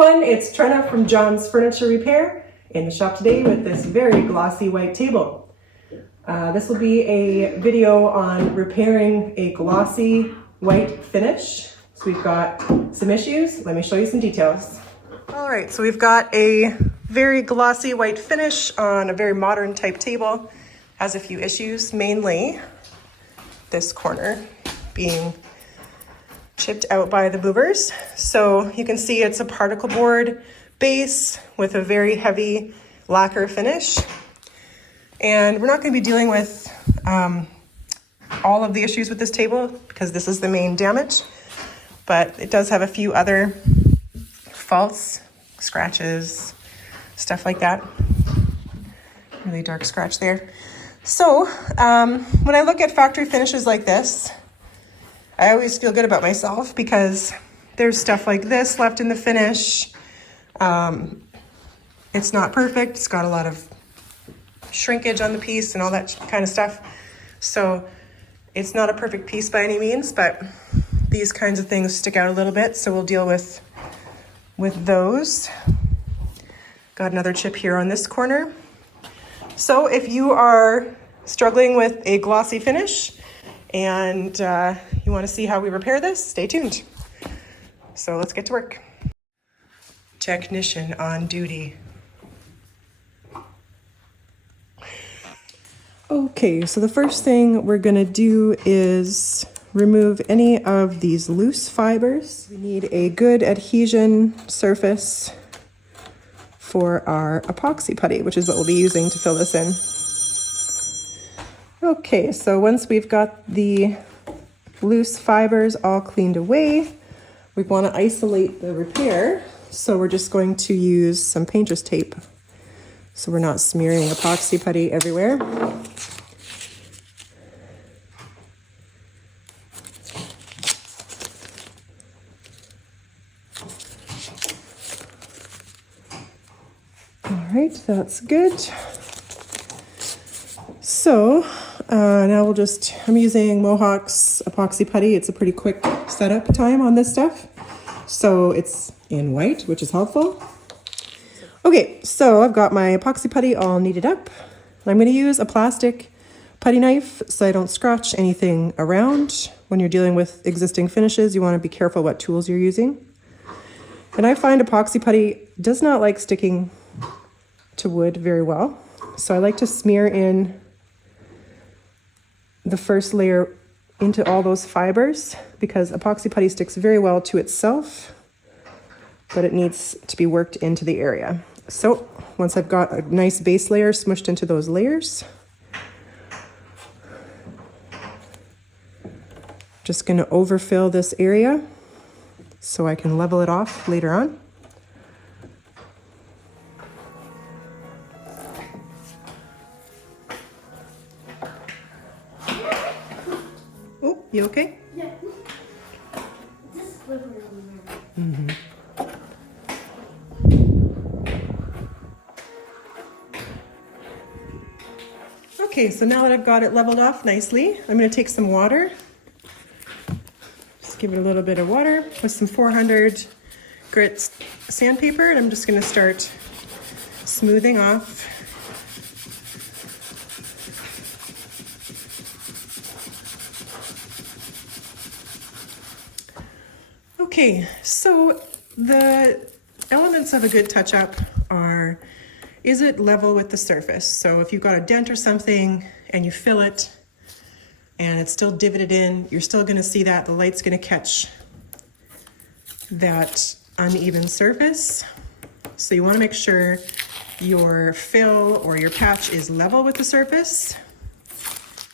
everyone, it's Trena from John's Furniture Repair in the shop today with this very glossy white table. This will be a video on repairing a glossy white finish. So we've got some issues. Let me show you some details. All right, so we've got a very glossy white finish on a very modern type table. Has a few issues, mainly this corner being chipped out by the movers. So you can see it's a particle board base with a very heavy lacquer finish. And we're not going to be dealing with all of the issues with this table because this is the main damage, but it does have a few other faults, scratches, stuff like that. Really dark scratch there. So when I look at factory finishes like this, I always feel good about myself because there's stuff like this left in the finish. It's not perfect. It's got a lot of shrinkage on the piece and all that kind of stuff. So it's not a perfect piece by any means, but these kinds of things stick out a little bit. So we'll deal with those. Got another chip here on this corner. So if you are struggling with a glossy finish and you want to see how we repair this, stay tuned. So let's get to work. Technician on duty. Okay, so the first thing we're gonna do is remove any of these loose fibers. We need a good adhesion surface for our epoxy putty, which is what we'll be using to fill this in. Okay, so once we've got the loose fibers all cleaned away, we want to isolate the repair. So we're just going to use some painter's tape so we're not smearing epoxy putty everywhere. All right, that's good. So now I'm using Mohawk's epoxy putty. It's a pretty quick setup time on this stuff. So it's in white, which is helpful. Okay, so I've got my epoxy putty all kneaded up. I'm going to use a plastic putty knife so I don't scratch anything around. When you're dealing with existing finishes, you want to be careful what tools you're using. And I find epoxy putty does not like sticking to wood very well. So I like to smear in the first layer into all those fibers because epoxy putty sticks very well to itself, but it needs to be worked into the area. So once I've got a nice base layer smushed into those layers, just going to overfill this area so I can level it off later on. Oh, you okay? Yeah. This slippery over there. Mm-hmm. Okay, so now that I've got it leveled off nicely, I'm going to take some water. Just give it a little bit of water with some 400 grit sandpaper, and I'm just going to start smoothing off. Okay, so the elements of a good touch-up are, is it level with the surface? So if you've got a dent or something and you fill it and it's still divoted in, you're still gonna see that. The light's gonna catch that uneven surface. So you wanna make sure your fill or your patch is level with the surface.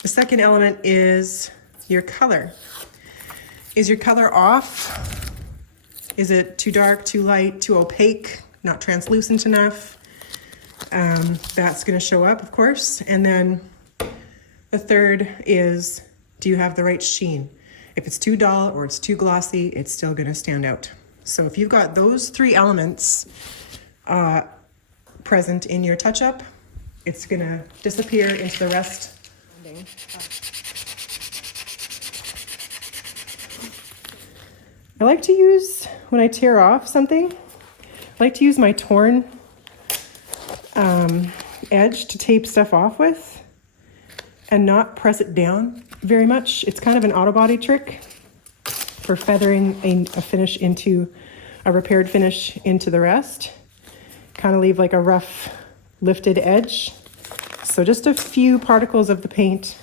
The second element is your color. Is your color off? Is it too dark, too light, too opaque, not translucent enough? That's going to show up, of course. And then the third is, do you have the right sheen? If it's too dull or it's too glossy, it's still going to stand out. So if you've got those three elements present in your touch-up, it's going to disappear into the rest. I like to use, when I tear off something, I like to use my torn edge to tape stuff off with and not press it down very much. It's kind of an auto body trick for feathering a finish into a repaired finish into the rest. Kind of leave like a rough lifted edge. So just a few particles of the paint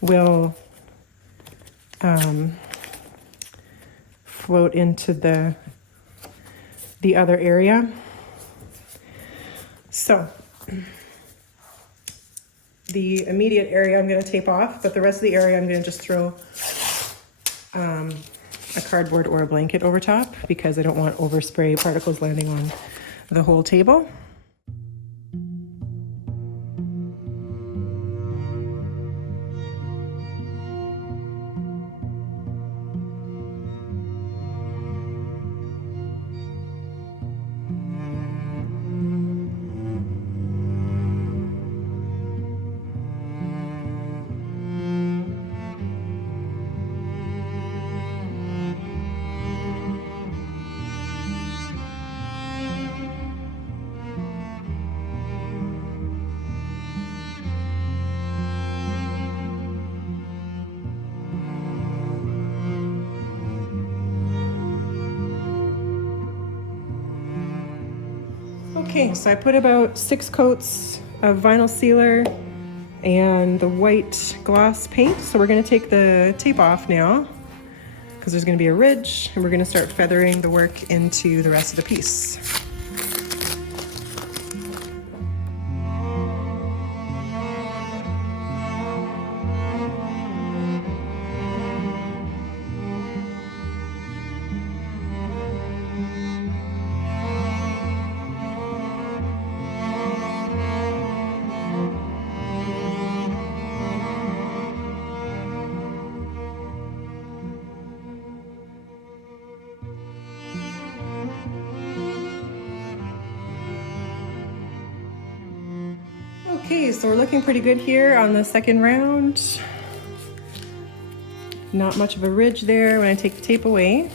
will float into the other area. So the immediate area I'm going to tape off, but the rest of the area I'm going to just throw a cardboard or a blanket over top because I don't want overspray particles landing on the whole table. Okay, so I put about 6 coats of vinyl sealer and the white gloss paint. So we're going to take the tape off now because there's going to be a ridge, and we're going to start feathering the work into the rest of the piece. Okay, so we're looking pretty good here on the second round. Not much of a ridge there when I take the tape away.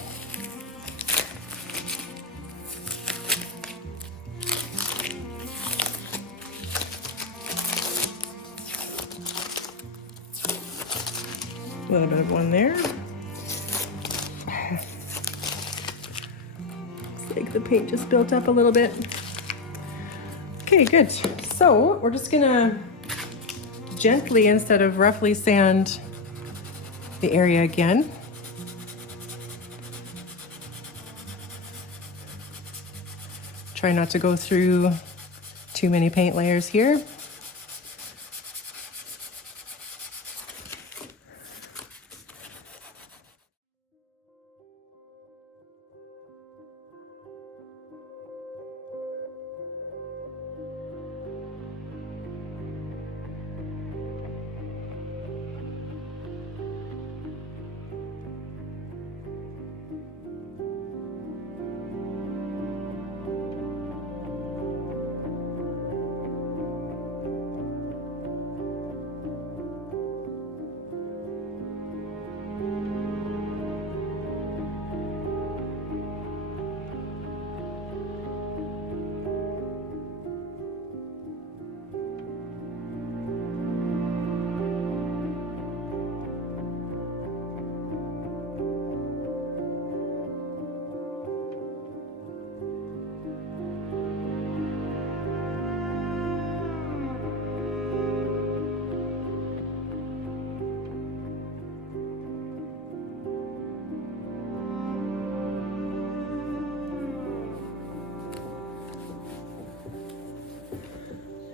A little bit of one there. Looks like the paint just built up a little bit. Okay, good. So we're just gonna gently, instead of roughly, sand the area again. Try not to go through too many paint layers here.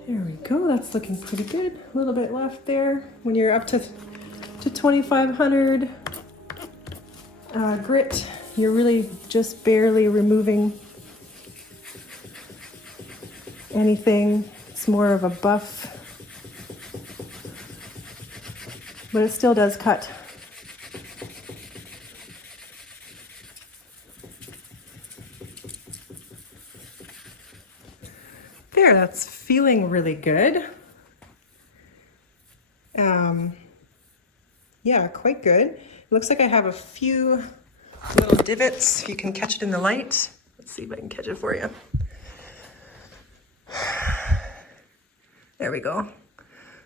There we go, that's looking pretty good. A little bit left there. When you're up to 2500 grit, you're really just barely removing anything. It's more of a buff, but it still does cut. There, that's feeling really good. Yeah, quite good. It looks like I have a few little divots. You can catch it in the light. Let's see if I can catch it for you. There we go.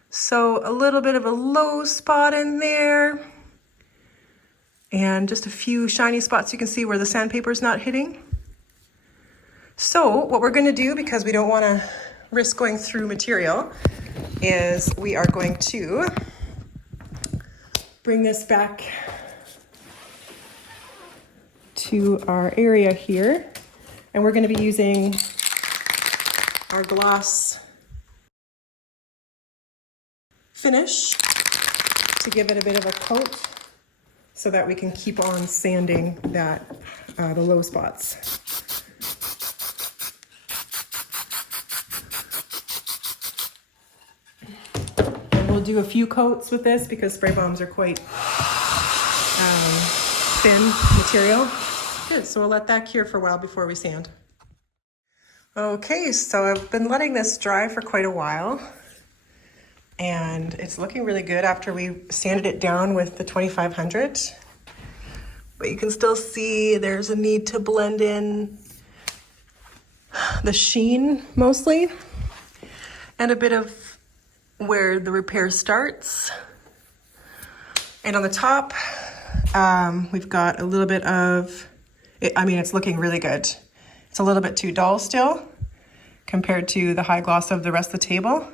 So a little bit of a low spot in there. And just a few shiny spots you can see where the sandpaper is not hitting. So what we're gonna do, because we don't wanna risk going through material, is we are going to bring this back to our area here. And we're gonna be using our gloss finish to give it a bit of a coat so that we can keep on sanding that the low spots. And we'll do a few coats with this because spray bombs are quite thin material. Good, so we'll let that cure for a while before we sand. Okay, so I've been letting this dry for quite a while, and it's looking really good after we sanded it down with the 2500. But you can still see there's a need to blend in the sheen mostly, and a bit of where the repair starts. And on the top, we've got a little bit of, it's looking really good. It's a little bit too dull still compared to the high gloss of the rest of the table.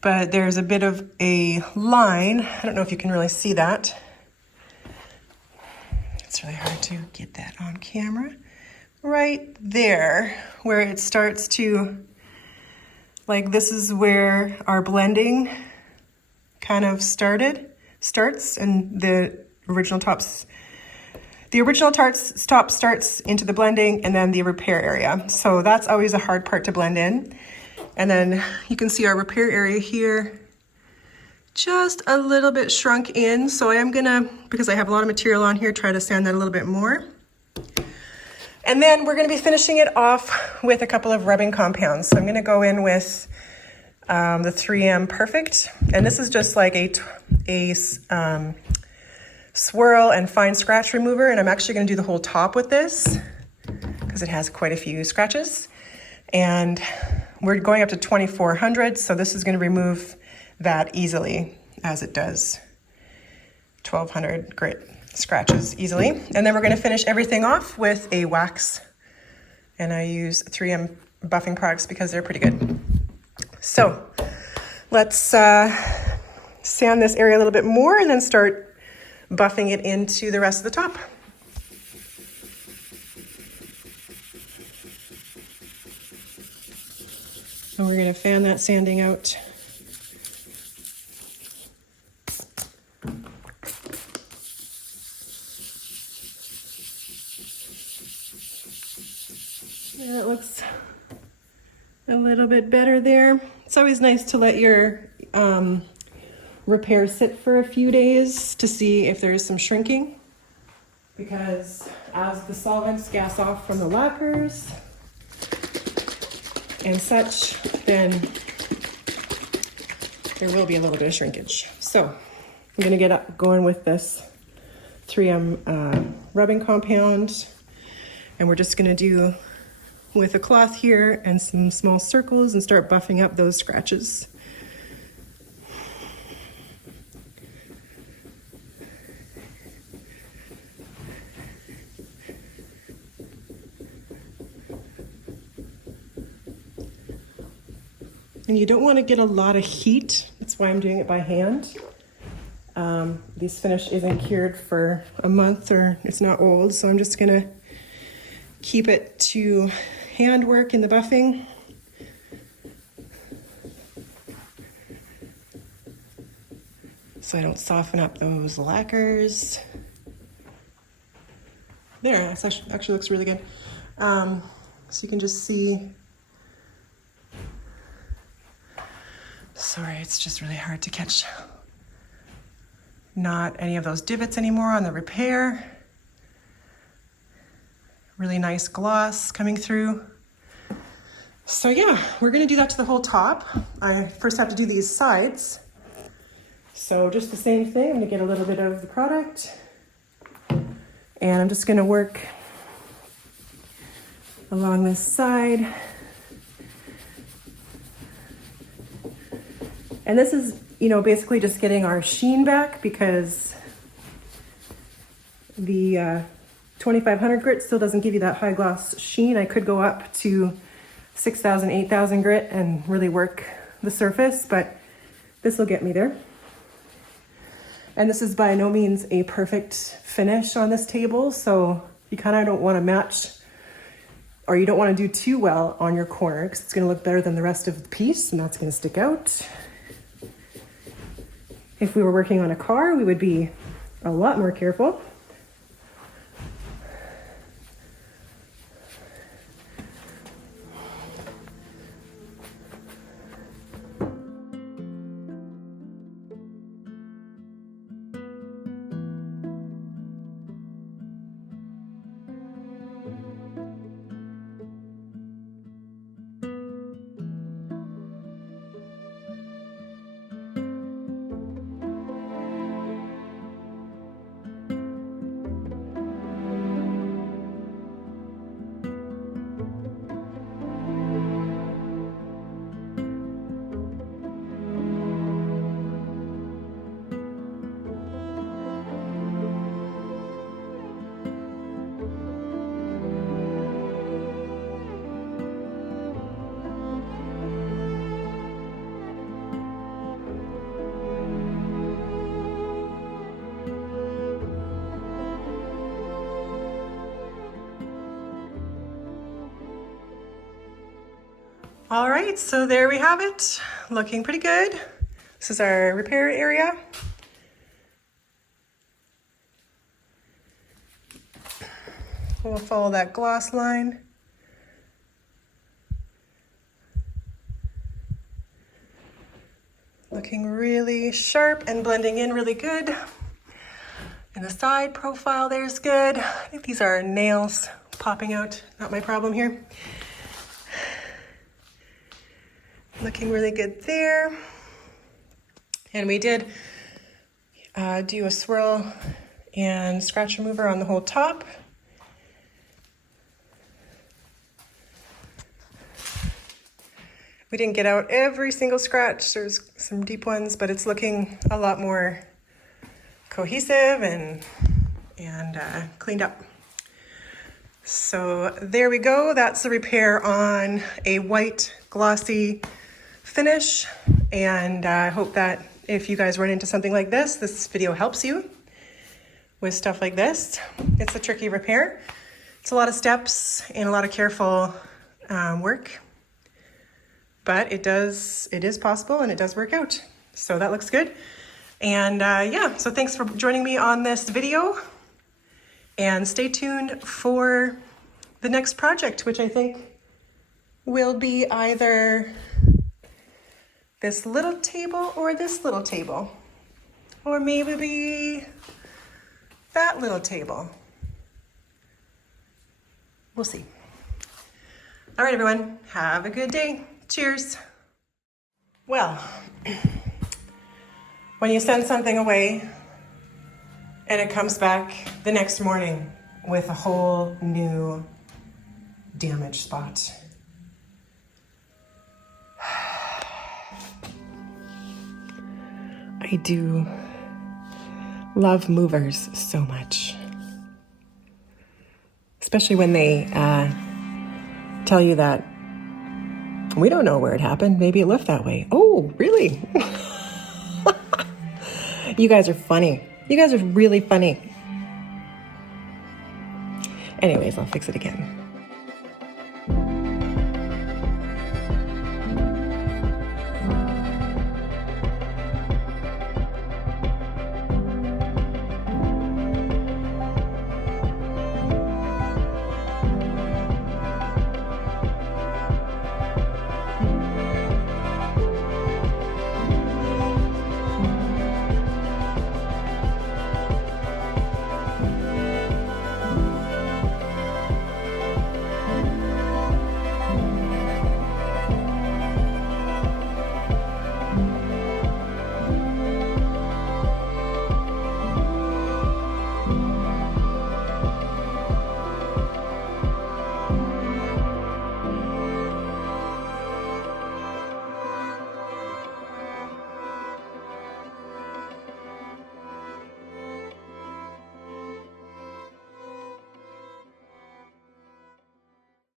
But there's a bit of a line. I don't know if you can really see that. It's really hard to get that on camera. Right there, where it starts to, like, this is where our blending kind of starts, and the original top starts into the blending and then the repair area. So that's always a hard part to blend in. And then you can see our repair area here, just a little bit shrunk in. So I am gonna, because I have a lot of material on here, try to sand that a little bit more. And then we're gonna be finishing it off with a couple of rubbing compounds. So I'm gonna go in with the 3M Perfect. And this is just like a swirl and fine scratch remover. And I'm actually gonna do the whole top with this because it has quite a few scratches. And we're going up to 2400, so this is going to remove that easily, as it does 1200 grit scratches easily. And then we're going to finish everything off with a wax, and I use 3M buffing products because they're pretty good. So let's sand this area a little bit more and then start buffing it into the rest of the top. And we're going to fan that sanding out. Yeah, it looks a little bit better there. It's always nice to let your repair sit for a few days to see if there's some shrinking, because as the solvents gas off from the lacquers and such, then there will be a little bit of shrinkage. So I'm gonna get going with this 3M rubbing compound, and we're just gonna do with a cloth here and some small circles and start buffing up those scratches. And you don't want to get a lot of heat. That's why I'm doing it by hand. This finish isn't cured for a month, or it's not old, so I'm just gonna keep it to handwork in the buffing. So I don't soften up those lacquers. There, it actually looks really good. So you can just see. Sorry, it's just really hard to catch. Not any of those divots anymore on the repair. Really nice gloss coming through. So yeah, we're gonna do that to the whole top. I first have to do these sides. So just the same thing, I'm gonna get a little bit of the product, and I'm just gonna work along this side. And this is, you know, basically just getting our sheen back because the 2500 grit still doesn't give you that high gloss sheen. I could go up to 6000, 8000 grit and really work the surface, but this will get me there. And this is by no means a perfect finish on this table, so you kind of don't want to match, or you don't want to do too well on your corner because it's going to look better than the rest of the piece and that's going to stick out. If we were working on a car, we would be a lot more careful. All right, so there we have it, looking pretty good. This is our repair area. We'll follow that gloss line. Looking really sharp and blending in really good. And the side profile there's good. I think these are nails popping out, not my problem here. Looking really good there. And we did do a swirl and scratch remover on the whole top. We didn't get out every single scratch. There's some deep ones, but it's looking a lot more cohesive and cleaned up. So there we go. That's the repair on a white glossy finish. And I hope that if you guys run into something like this video helps you with stuff like this. It's a tricky repair. It's a lot of steps and a lot of careful work, but it is possible and it does work out. So that looks good. And yeah, so thanks for joining me on this video, and stay tuned for the next project, which I think will be either this little table or this little table, or maybe that little table. We'll see. All right, everyone, have a good day. Cheers. Well, when you send something away and it comes back the next morning with a whole new damaged spot, I do love movers so much, especially when they tell you that we don't know where it happened. Maybe it left that way. Oh, really? You guys are funny. You guys are really funny. Anyways, I'll fix it again.